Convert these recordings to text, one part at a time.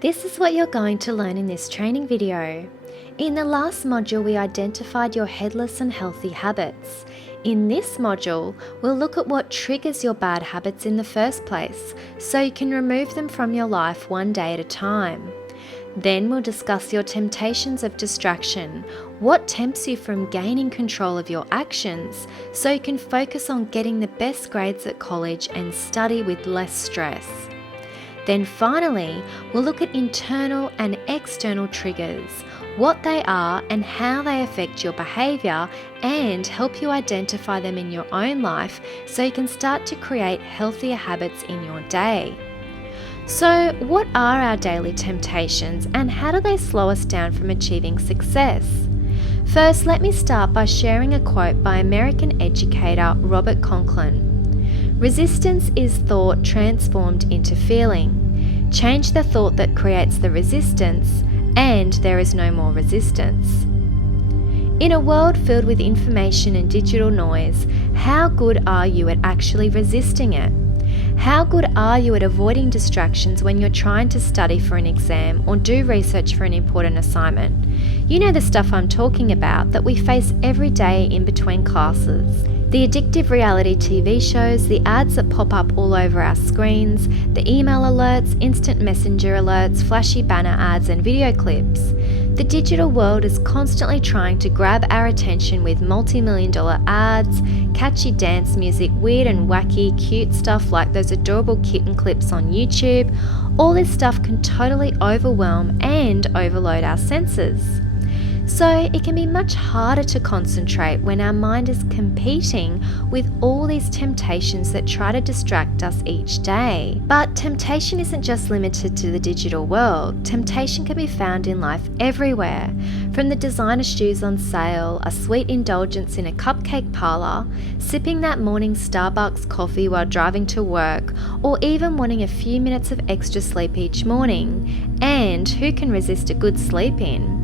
This is what you're going to learn in this training video. In the last module, we identified your headless and healthy habits. In this module, we'll look at what triggers your bad habits in the first place, so you can remove them from your life one day at a time. Then we'll discuss your temptations of distraction, what tempts you from gaining control of your actions, so you can focus on getting the best grades at college and study with less stress. Then finally, we'll look at internal and external triggers, what they are and how they affect your behaviour, and help you identify them in your own life so you can start to create healthier habits in your day. So, what are our daily temptations and how do they slow us down from achieving success? First, let me start by sharing a quote by American educator Robert Conklin. Resistance is thought transformed into feeling. Change the thought that creates the resistance, and there is no more resistance. In a world filled with information and digital noise, how good are you at actually resisting it? How good are you at avoiding distractions when you're trying to study for an exam or do research for an important assignment? You know the stuff I'm talking about that we face every day in between classes. The addictive reality TV shows, the ads that pop up all over our screens, the email alerts, instant messenger alerts, flashy banner ads and video clips. The digital world is constantly trying to grab our attention with multi-million-dollar ads, catchy dance music, weird and wacky, cute stuff like those adorable kitten clips on YouTube. All this stuff can totally overwhelm and overload our senses. So it can be much harder to concentrate when our mind is competing with all these temptations that try to distract us each day. But temptation isn't just limited to the digital world. Temptation can be found in life everywhere. From the designer shoes on sale, a sweet indulgence in a cupcake parlour, sipping that morning Starbucks coffee while driving to work, or even wanting a few minutes of extra sleep each morning. And who can resist a good sleep in?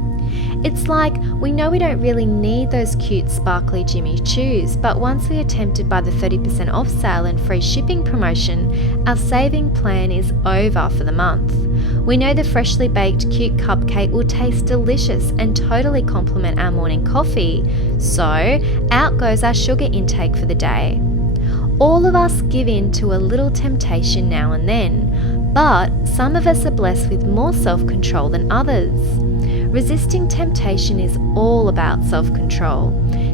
It's like we know we don't really need those cute sparkly Jimmy Choos, but once we are tempted by the 30% off sale and free shipping promotion, our saving plan is over for the month. We know the freshly baked cute cupcake will taste delicious and totally complement our morning coffee, so out goes our sugar intake for the day. All of us give in to a little temptation now and then, but some of us are blessed with more self-control than others. Resisting temptation is all about self-control.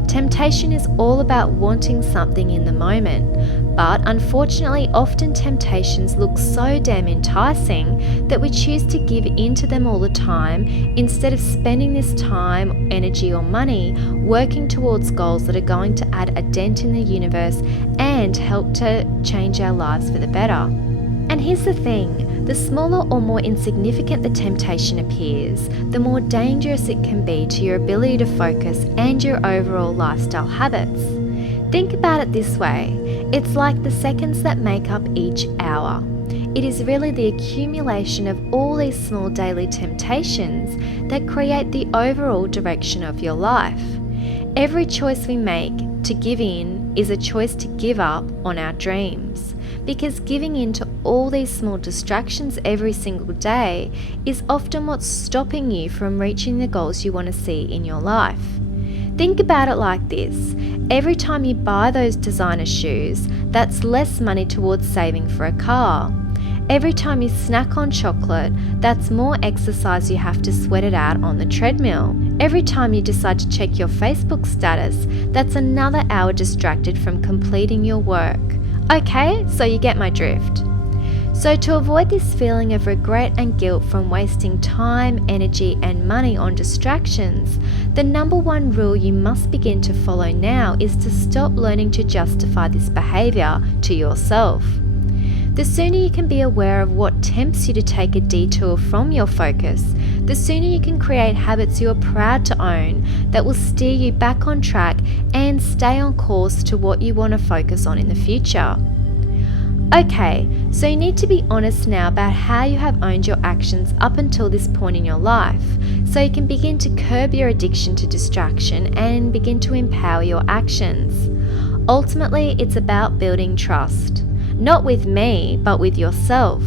Temptation is all about wanting something in the moment, but unfortunately often temptations look so damn enticing that we choose to give in to them all the time instead of spending this time, energy or money working towards goals that are going to add a dent in the universe and help to change our lives for the better. And here's the thing, the smaller or more insignificant the temptation appears, the more dangerous it can be to your ability to focus and your overall lifestyle habits. Think about it this way, it's like the seconds that make up each hour. It is really the accumulation of all these small daily temptations that create the overall direction of your life. Every choice we make to give in is a choice to give up on our dreams. Because giving in to all these small distractions every single day is often what's stopping you from reaching the goals you want to see in your life. Think about it like this. Every time you buy those designer shoes, that's less money towards saving for a car. Every time you snack on chocolate, that's more exercise you have to sweat it out on the treadmill. Every time you decide to check your Facebook status, that's another hour distracted from completing your work. Okay, so you get my drift. So to avoid this feeling of regret and guilt from wasting time, energy and money on distractions, the number one rule you must begin to follow now is to stop learning to justify this behaviour to yourself. The sooner you can be aware of what tempts you to take a detour from your focus, the sooner you can create habits you are proud to own that will steer you back on track and stay on course to what you want to focus on in the future. Okay, so you need to be honest now about how you have owned your actions up until this point in your life, so you can begin to curb your addiction to distraction and begin to empower your actions. Ultimately, it's about building trust. Not with me, but with yourself.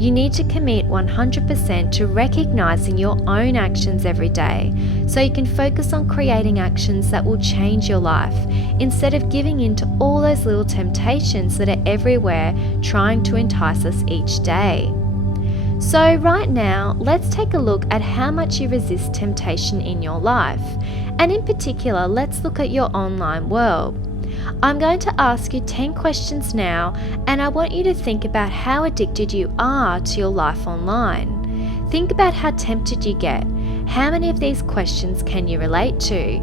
You need to commit 100% to recognizing your own actions every day so you can focus on creating actions that will change your life instead of giving in to all those little temptations that are everywhere trying to entice us each day. So right now, let's take a look at how much you resist temptation in your life. And in particular, let's look at your online world. I'm going to ask you 10 questions now, and I want you to think about how addicted you are to your life online. Think about how tempted you get. How many of these questions can you relate to?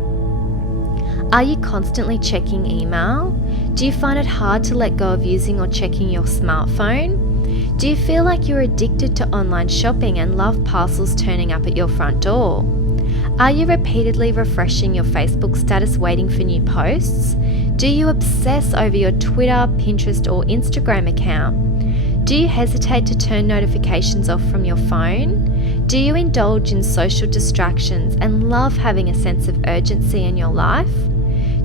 Are you constantly checking email? Do you find it hard to let go of using or checking your smartphone? Do you feel like you're addicted to online shopping and love parcels turning up at your front door? Are you repeatedly refreshing your Facebook status waiting for new posts? Do you obsess over your Twitter, Pinterest, or Instagram account? Do you hesitate to turn notifications off from your phone? Do you indulge in social distractions and love having a sense of urgency in your life?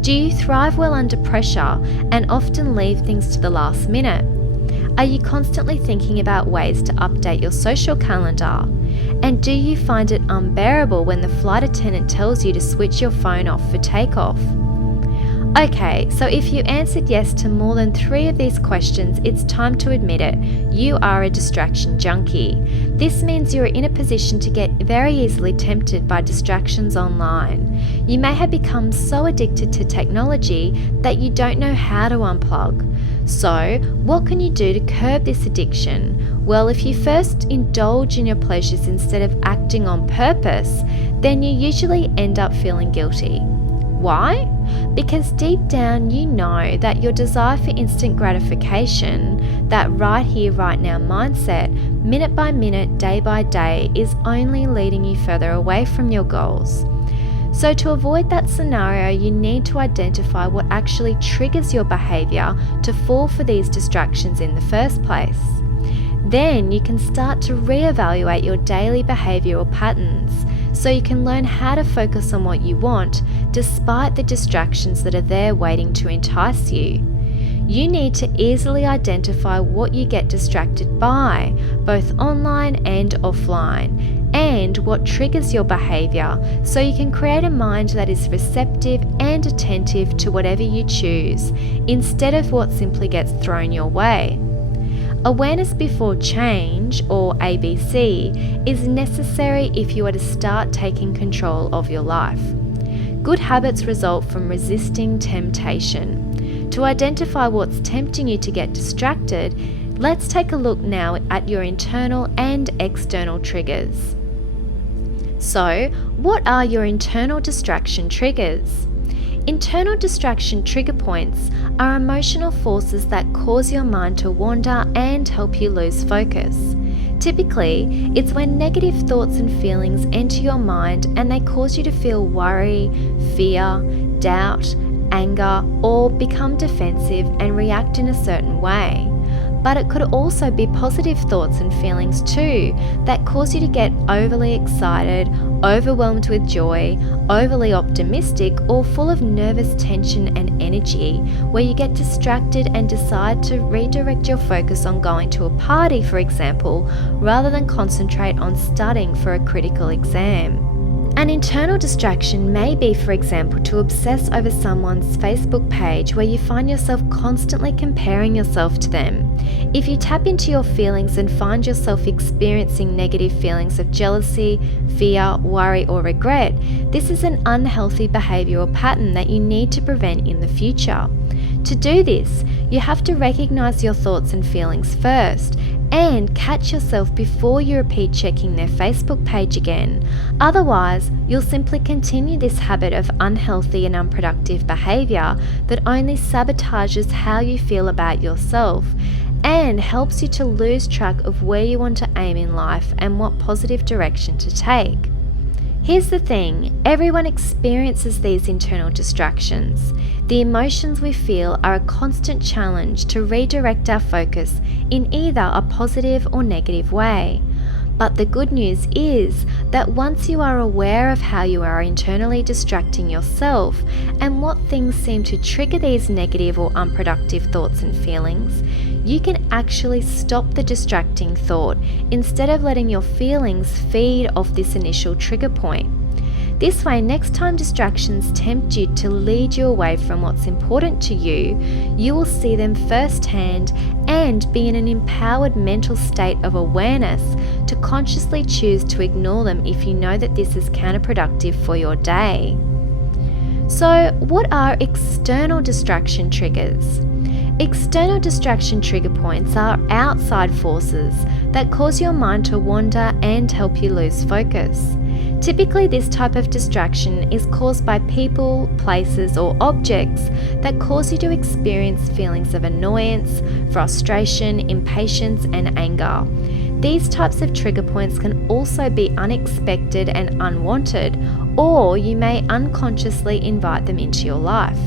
Do you thrive well under pressure and often leave things to the last minute? Are you constantly thinking about ways to update your social calendar? And do you find it unbearable when the flight attendant tells you to switch your phone off for takeoff? Okay, so if you answered yes to more than 3 of these questions, it's time to admit it. You are a distraction junkie. This means you're in a position to get very easily tempted by distractions online. You may have become so addicted to technology that you don't know how to unplug. So, what can you do to curb this addiction? Well, if you first indulge in your pleasures instead of acting on purpose, then you usually end up feeling guilty. Why? Because deep down you know that your desire for instant gratification, that right here, right now mindset, minute by minute, day by day, is only leading you further away from your goals. So to avoid that scenario, you need to identify what actually triggers your behavior to fall for these distractions in the first place. Then you can start to reevaluate your daily behavioral patterns so you can learn how to focus on what you want despite the distractions that are there waiting to entice you. You need to easily identify what you get distracted by, both online and offline, and what triggers your behavior so you can create a mind that is receptive and attentive to whatever you choose, instead of what simply gets thrown your way. Awareness before change, or ABC, is necessary if you are to start taking control of your life. Good habits result from resisting temptation. To identify what's tempting you to get distracted, let's take a look now at your internal and external triggers. So, what are your internal distraction triggers? Internal distraction trigger points are emotional forces that cause your mind to wander and help you lose focus. Typically, it's when negative thoughts and feelings enter your mind and they cause you to feel worry, fear, doubt, anger, or become defensive and react in a certain way. But it could also be positive thoughts and feelings too that cause you to get overly excited, overwhelmed with joy, overly optimistic, or full of nervous tension and energy, where you get distracted and decide to redirect your focus on going to a party, for example, rather than concentrate on studying for a critical exam. An internal distraction may be, for example, to obsess over someone's Facebook page where you find yourself constantly comparing yourself to them. If you tap into your feelings and find yourself experiencing negative feelings of jealousy, fear, worry, or regret, this is an unhealthy behavioural pattern that you need to prevent in the future. To do this, you have to recognise your thoughts and feelings first and catch yourself before you repeat checking their Facebook page again. Otherwise, you'll simply continue this habit of unhealthy and unproductive behaviour that only sabotages how you feel about yourself and helps you to lose track of where you want to aim in life and what positive direction to take. Here's the thing, everyone experiences these internal distractions. The emotions we feel are a constant challenge to redirect our focus in either a positive or negative way. But the good news is that once you are aware of how you are internally distracting yourself and what things seem to trigger these negative or unproductive thoughts and feelings, you can actually stop the distracting thought instead of letting your feelings feed off this initial trigger point. This way, next time distractions tempt you to lead you away from what's important to you, you will see them firsthand and be in an empowered mental state of awareness to consciously choose to ignore them if you know that this is counterproductive for your day. So, what are external distraction triggers? External distraction trigger points are outside forces that cause your mind to wander and help you lose focus. Typically, this type of distraction is caused by people, places, or objects that cause you to experience feelings of annoyance, frustration, impatience, and anger. These types of trigger points can also be unexpected and unwanted, or you may unconsciously invite them into your life.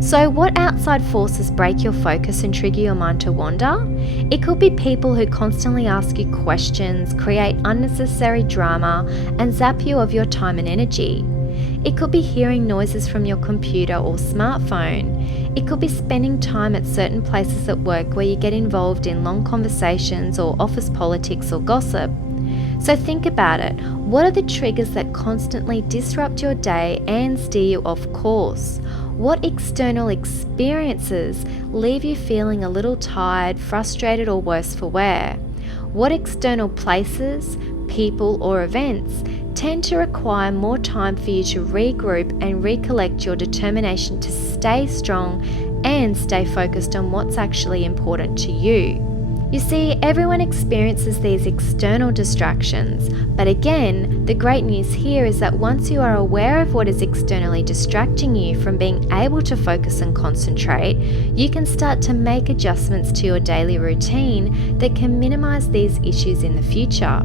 So, what outside forces break your focus and trigger your mind to wander? It could be people who constantly ask you questions, create unnecessary drama, and zap you of your time and energy. It could be hearing noises from your computer or smartphone. It could be spending time at certain places at work where you get involved in long conversations or office politics or gossip. So think about it. What are the triggers that constantly disrupt your day and steer you off course? What external experiences leave you feeling a little tired, frustrated, or worse for wear? What external places, people, or events tend to require more time for you to regroup and recollect your determination to stay strong and stay focused on what's actually important to you? You see, everyone experiences these external distractions, but again, the great news here is that once you are aware of what is externally distracting you from being able to focus and concentrate, you can start to make adjustments to your daily routine that can minimize these issues in the future.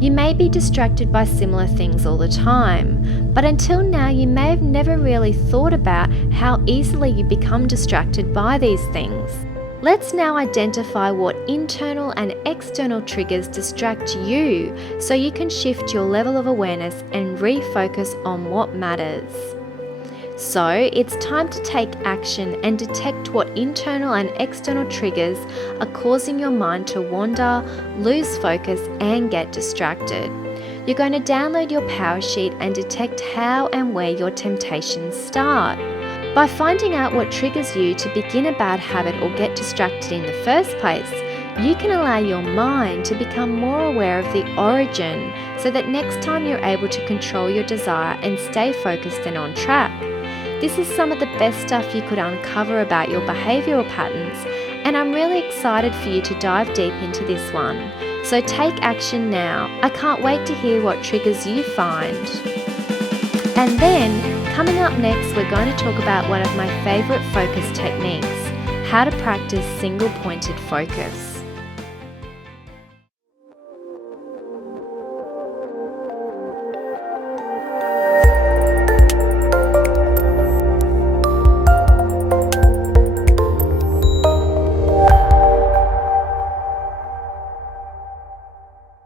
You may be distracted by similar things all the time, but until now you may have never really thought about how easily you become distracted by these things. Let's now identify what internal and external triggers distract you so you can shift your level of awareness and refocus on what matters. So, it's time to take action and detect what internal and external triggers are causing your mind to wander, lose focus, and get distracted. You're going to download your power sheet and detect how and where your temptations start. By finding out what triggers you to begin a bad habit or get distracted in the first place, you can allow your mind to become more aware of the origin so that next time you're able to control your desire and stay focused and on track. This is some of the best stuff you could uncover about your behavioural patterns, and I'm really excited for you to dive deep into this one. So take action now. I can't wait to hear what triggers you find. And then, coming up next, we're going to talk about one of my favourite focus techniques, how to practice single-pointed focus.